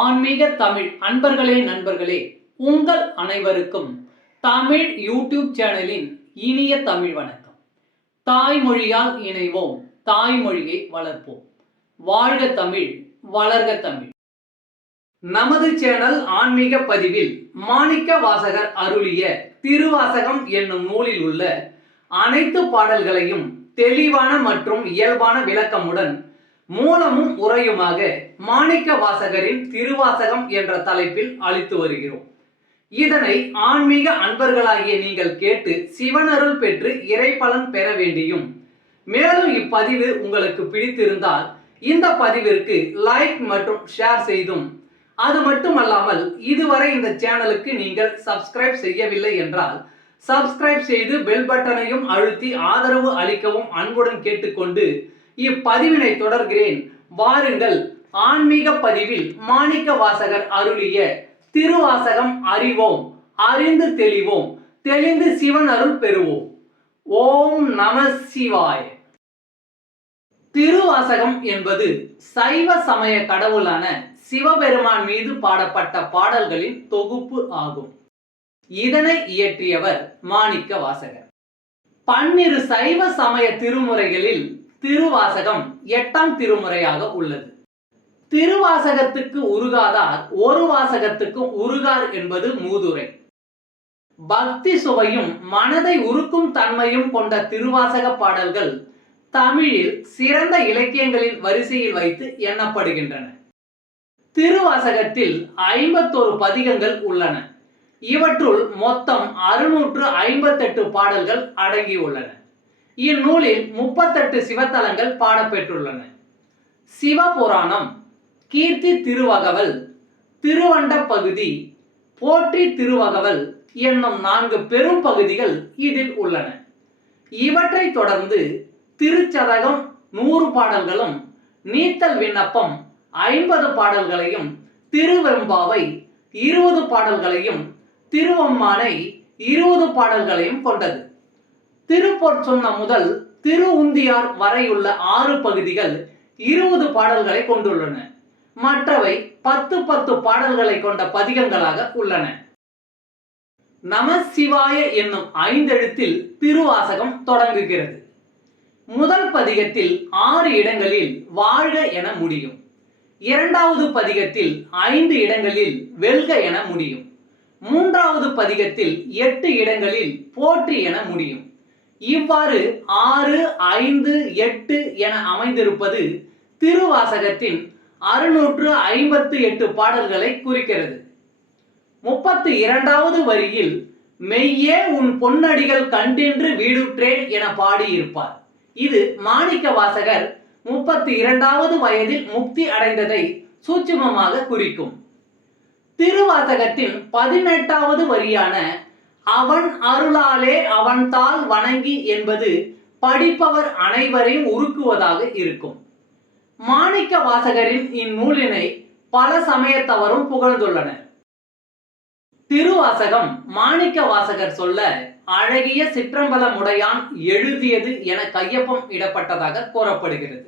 ஆன்மீக தமிழ் அன்பர்களே நண்பர்களே, உங்கள் அனைவருக்கும் தமிழ் யூடியூப் சேனலின் இனிய தமிழ் வணக்கம். தாய்மொழியால் இணைவோம், தாய்மொழியை வளர்ப்போம். வாழ்க தமிழ், வளர்க தமிழ். நமது சேனல் ஆன்மீக பதிவில் மாணிக்க வாசகர் அருளிய திருவாசகம் என்னும் நூலில் உள்ள அனைத்து பாடல்களையும் தெளிவான மற்றும் இயல்பான விளக்கமுடன் மூலமும் உரையுமாக மாணிக்க வாசகரின் திருவாசகம் என்ற தலைப்பில் அளித்து வருகிறோம். இதனை ஆன்மீக அன்பர்களாகிய நீங்கள் கேட்டு சிவனருள் பெற்று இறைபலன் பெற வேண்டியும், மேலும் இப்பதிவு உங்களுக்கு பிடித்திருந்தால் இந்த பதிவிற்கு லைக் மற்றும் ஷேர் செய்தும், அது மட்டுமல்லாமல் இதுவரை இந்த சேனலுக்கு நீங்கள் சப்ஸ்கிரைப் செய்யவில்லை என்றால் சப்ஸ்கிரைப் செய்து பெல் பட்டனையும் அழுத்தி ஆதரவு அளிக்கவும் அன்புடன் கேட்டுக்கொண்டு இப்பதிவினை தொடர்கிறேன். வாருங்கள், ஆன்மீக பதிவில் மாணிக்க வாசகர் அருளிய திருவாசகம் அறிவோம், அறிந்து தெளிவோம், தெளிந்து சிவன் அருள் பெறுவோம். ஓம் நம சிவாய. திருவாசகம் என்பது சைவ சமய கடவுளான சிவபெருமான் மீது பாடப்பட்ட பாடல்களின் தொகுப்பு ஆகும். இதனை இயற்றியவர் மாணிக்க வாசகர். பன்னிரு சைவ சமய திருமுறைகளில் திருவாசகம் 8ஆம் திருமுறையாக உள்ளது. திருவாசகத்துக்கு உருகாதார் ஒரு வாசகத்துக்கும் உருகார் என்பது மூதுரை. பக்தி சுவையும் மனதை உருக்கும் தன்மையும் கொண்ட திருவாசக பாடல்கள் தமிழில் சிறந்த இலக்கியங்களின் வரிசையில் வைத்து எண்ணப்படுகின்றன. திருவாசகத்தில் 51 பதிகங்கள் உள்ளன. இவற்றுள் மொத்தம் 658 பாடல்கள் அடங்கியுள்ளன. இந்நூலில் 38 சிவத்தலங்கள் பாடப்பெற்றுள்ளன. சிவபுராணம், கீர்த்தி திருவகவல், திருவண்ட பகுதி, போற்றி திருவகவல் என்னும் 4 பெரும் பகுதிகள் இதில் உள்ளன. இவற்றை தொடர்ந்து திருச்சதகம் 100 பாடல்களும், நீத்தல் விண்ணப்பம் 50 பாடல்களையும், திருவெம்பாவை 20 பாடல்களையும், திருவம்மானை 20 பாடல்களையும் கொண்டது. திருப்பொற்சொன்னம் முதல் திரு உந்தியார் வரையுள்ள 6 பகுதிகள் 20 பாடல்களை கொண்டுள்ளன. மற்றவை 10 பாடல்களை கொண்ட பதிகங்களாக உள்ளன. நம சிவாய என்னும் 5 எழுத்தில் திருவாசகம் தொடங்குகிறது. முதல் பதிகத்தில் 6 இடங்களில் வாழ்க என முடியும். 2வது பதிகத்தில் 5 இடங்களில் வெல்க என முடியும். 3வது பதிகத்தில் 8 இடங்களில் போற்றி என முடியும். இவ்வாறு 6, 5, 8 என அமைந்திருப்பது திருவாசகத்தின் 658 பாடல்களை குறிக்கிறது. 32வது வரியில் மெய்யே உன் பொன்னடிகள் கண்டின்று வீடுற்றேன் என பாடியிருப்பார். இது மாணிக்க வாசகர் 32வது வயதில் முக்தி அடைந்ததை சூட்சுமமாக குறிக்கும். திருவாசகத்தின் 18வது வரியான அவன் அருளாலே அவன்தாள் வணங்கி என்பது படிப்பவர் அனைவரையும் உருக்குவதாக இருக்கும். மாணிக்க வாசகரின் இந்நூலினை பல சமயத்தவரும் புகழ்ந்துள்ளனர். திருவாசகம் மாணிக்க வாசகர் சொல்ல அழகிய சிற்றம்பலமுடையான் எழுதியது என கையொப்பம் இடப்பட்டதாக கூறப்படுகிறது.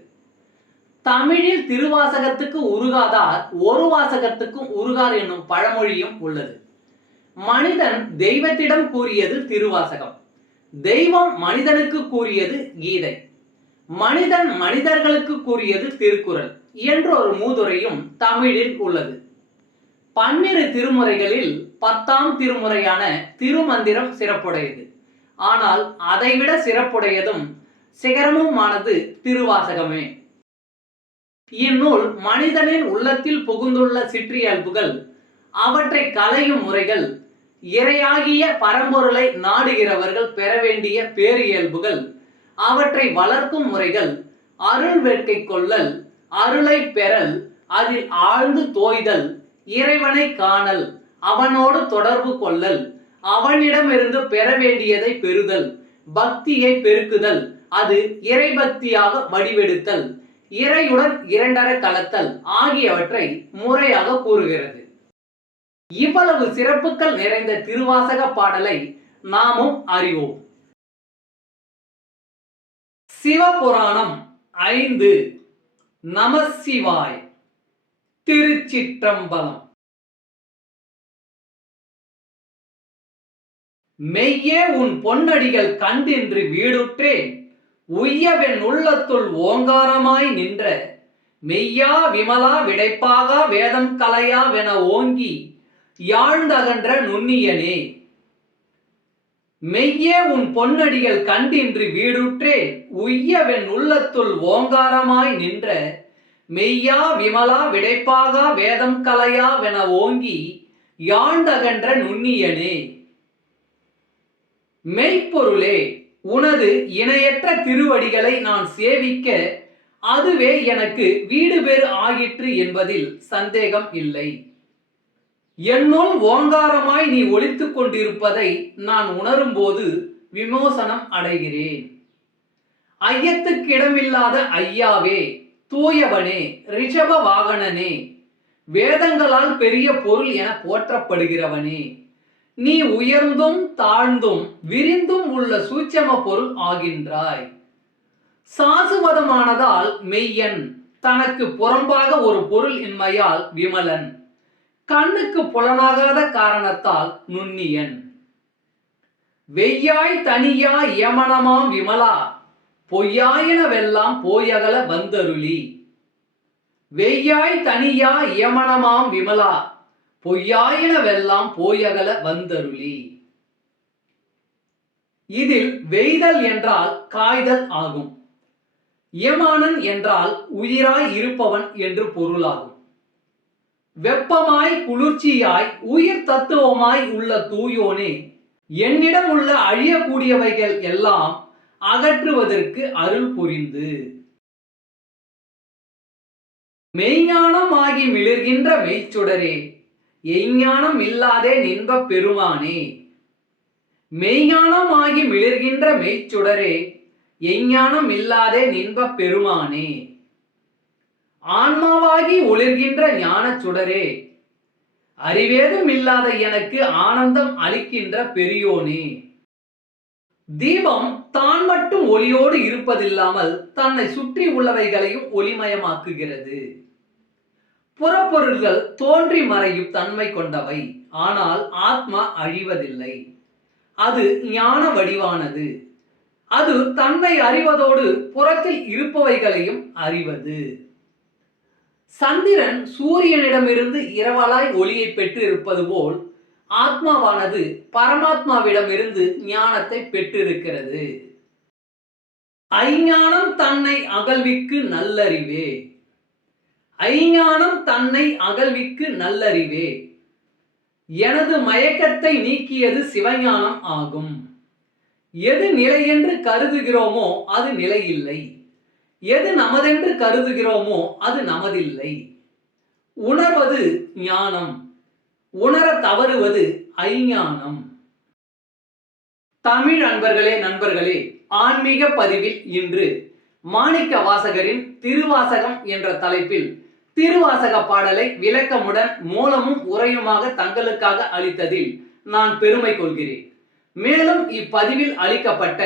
தமிழில் திருவாசகத்துக்கு உருகாதார் ஒரு வாசகத்துக்கும் உருகார் என்னும் பழமொழியும் உள்ளது. மனிதன் தெய்வத்திடம் கூறியது திருவாசகம், தெய்வம் மனிதனுக்கு கூறியது கீதை, மனிதன் மனிதர்களுக்கு கூறியது திருக்குறள் என்ற ஒரு மூதுரையும் தமிழில் உள்ளது. 12 திருமுறைகளில் 10ஆம் திருமுறையான திருமந்திரம் சிறப்புடையது. ஆனால் அதைவிட சிறப்புடையதும் சிகரமுமானது திருவாசகமே. இந்நூல் மனிதனின் உள்ளத்தில் புகுந்துள்ள சிற்றியல்புகள், அவற்றை களையும் முறைகள், இறையாகிய பரம்பொருளை நாடுகிறவர்கள் பெற வேண்டிய பேரியல்புகள், அவற்றை வளர்க்கும் முறைகள், அருள் வேட்கை கொள்ளல், அருளை பெறல், அதில் ஆழ்ந்து தோய்தல், இறைவனை காணல், அவனோடு தொடர்பு கொள்ளல், அவனிடமிருந்து பெற வேண்டியதை பெறுதல், பக்தியை பெருக்குதல், அது இறைபக்தியாக வடிவெடுத்தல், இறையுடன் இரண்டர கலத்தல் ஆகியவற்றை முறையாக கூறுகிறது. இவ்வளவு சிறப்புகள் நிறைந்த திருவாசக பாடலை நாமும் அறிவோம். சிவபுராணம் 5 நமசிவாய். திருச்சிற்றம்பலம். மெய்யே உன் பொன்னடிகள் கண்டின்று வீடுற்றேன், உய்யவென் உள்ளத்துள் ஓங்காரமாய் நின்ற மெய்யா விமலா விடைப்பாகா வேதம் கலையா வென ஓங்கி யாழ்ந்தகன்ற நுண்ணியனே. மெய்யே உன் பொன்னடிகள் கண்டின்று வீடுற்றேன், உய்யவென் உள்ளத்துள் ஓங்காரமாய் நின்ற மெய்யா விமலா விடைப்பாகா வேதம் கலையா வென ஓங்கி யாழ்ந்தகன்ற நுண்ணியனே. மெய்ப்பொருளே, உனது இணையற்ற திருவடிகளை நான் சேவிக்க அதுவே எனக்கு வீடு பேறு ஆயிற்று என்பதில் சந்தேகம் இல்லை. என்னுள் ஓங்காரமாய் நீ ஒலித்துக் கொண்டிருப்பதை நான் உணரும் போது விமோசனம் அடைகிறேன். ஐயத்துக்கு இடமில்லாத ஐயாவே, தூயவனே, ரிஷப வாகனனே, வேதங்களால் பெரிய பொருள் என போற்றப்படுகிறவனே, நீ உயர்ந்தும் தாழ்ந்தும் விரிந்தும் உள்ள சூட்சம பொருள் ஆகின்றாய். சாசுவதமானதால் மெய்யன், தனக்கு புறம்பாக ஒரு பொருள் இன்மையால் விமலன், கண்ணுக்கு புலனாகாத காரணத்தால் நுண்ணியன். வெய்யாய் தனியா யமனமாம் விமலா, பொய்யாயினவெல்லாம் போயகல வந்தருளி. வெய்யாய் தனியா யமனமாம் விமலா, பொய்யாயினவெல்லாம் போயகல வந்தருளி. இதில் வெய்தல் என்றால் காய்தல் ஆகும். யமானன் என்றால் உயிராய் இருப்பவன் என்று பொருளாகும். வெப்பமாய் குளிர்ச்சியாய் உயிர் தத்துவமாய் உள்ள தூயோனே, என்னிடம் உள்ள அழியக்கூடியவைகள் எல்லாம் அகற்றுவதற்கு அருள் புரிந்து மெய்ஞானம் ஆகி மிளிர்கின்ற மெய்ச்சுடரே, எய்ஞானம் இல்லாதே நின்ப பெருமானே. மெய்ஞானம் ஆகி மிளிர்கின்ற மெய்ச்சுடரே, எய்ஞானம் இல்லாதே நின்ப பெருமானே. ஆன்மாவாகி ஒளிர்கின்ற ஞான சுடரே, அறிவேதும் இல்லாத எனக்கு ஆனந்தம் அளிக்கின்ற பெரியோனே. தீபம் தான் மட்டும் ஒளியோடு இருப்பதில்லாமல் தன்னை சுற்றி உள்ளவைகளையும் ஒளிமயமாக்குகிறது. புறப்பொருள்கள் தோன்றி மறையும் தன்மை கொண்டவை, ஆனால் ஆத்மா அழிவதில்லை. அது ஞான வடிவானது. அது தன்னை அறிவதோடு புறத்தில் இருப்பவைகளையும் அறிவது. சந்திரன் சூரியனிடமிருந்து இரவலாய் ஒளியை பெற்று இருப்பது போல் ஆத்மாவானது பரமாத்மாவிடமிருந்து ஞானத்தை பெற்றிருக்கிறது. ஐஞானம் தன்னை அகழ்விக்கு நல்லறிவே. ஐஞானம் தன்னை அகழ்விக்கு நல்லறிவே. எனது மயக்கத்தை நீக்கியது சிவஞானம் ஆகும். எது நிலை என்று கருதுகிறோமோ அது நிலையில்லை. எது நமதென்று கருதுகிறோமோ அது நமதில்லை. உணர்வது ஞானம், உணர தவறுவது ஐஞானம். தமிழ் அன்பர்களே, நண்பர்களே, ஆன்மீக பதிவில் இன்று மாணிக்க வாசகரின் திருவாசகம் என்ற தலைப்பில் திருவாசக பாடலை விளக்கமுடன் மூலமும் உரையுமாக தங்களுக்காக அளித்ததில் நான் பெருமை கொள்கிறேன். மேலும் இப்பதிவில் அளிக்கப்பட்ட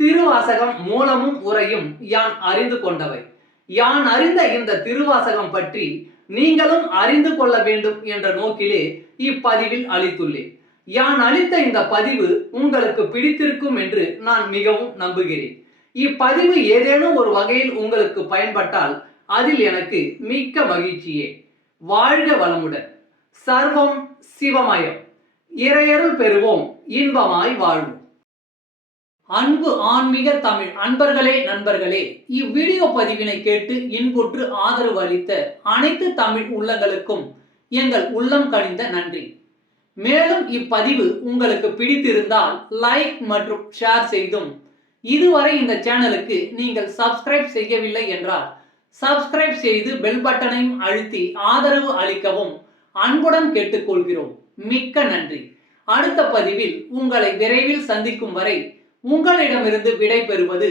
திருவாசகம் மூலமும் உரையும் யான் அறிந்து கொண்டவை. யான் அறிந்த இந்த திருவாசகம் பற்றி நீங்களும் அறிந்து கொள்ள வேண்டும் என்ற நோக்கிலே இப்பதிவில் அளித்துள்ளேன். யான் அளித்த இந்த பதிவு உங்களுக்கு பிடித்திருக்கும் என்று நான் மிகவும் நம்புகிறேன். இப்பதிவு ஏதேனும் ஒரு வகையில் உங்களுக்கு பயன்பட்டால் அதில் எனக்கு மிக்க மகிழ்ச்சியே. வாழ்க வளமுடன். சர்வம் சிவமயம். இறையருள் பெறுவோம், இன்பமாய் வாழ்வோம். அன்பு ஆன்மீக தமிழ் அன்பர்களே, நண்பர்களே, இவ்வீடியோ பதிவினை கேட்டு இன்புற்று ஆதரவு அளித்த அனைத்து தமிழ் உள்ளங்களுக்கும் எங்கள் உள்ளம் கனிந்த நன்றி. மேலும் இப்பதிவு உங்களுக்கு பிடித்திருந்தால் லைக் மற்றும் ஷேர் செய்தும், இதுவரை இந்த சேனலுக்கு நீங்கள் சப்ஸ்கிரைப் செய்யவில்லை என்றால் சப்ஸ்கிரைப் செய்து பெல் பட்டனையும் அழுத்தி ஆதரவு அளிக்கவும் அன்புடன் கேட்டுக்கொள்கிறோம். மிக்க நன்றி. அடுத்த பதிவில் உங்களை விரைவில் சந்திக்கும் வரை உங்களிடமிருந்து விடை பெறுவது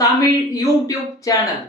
தமிழ் யூடியூப் சேனல்.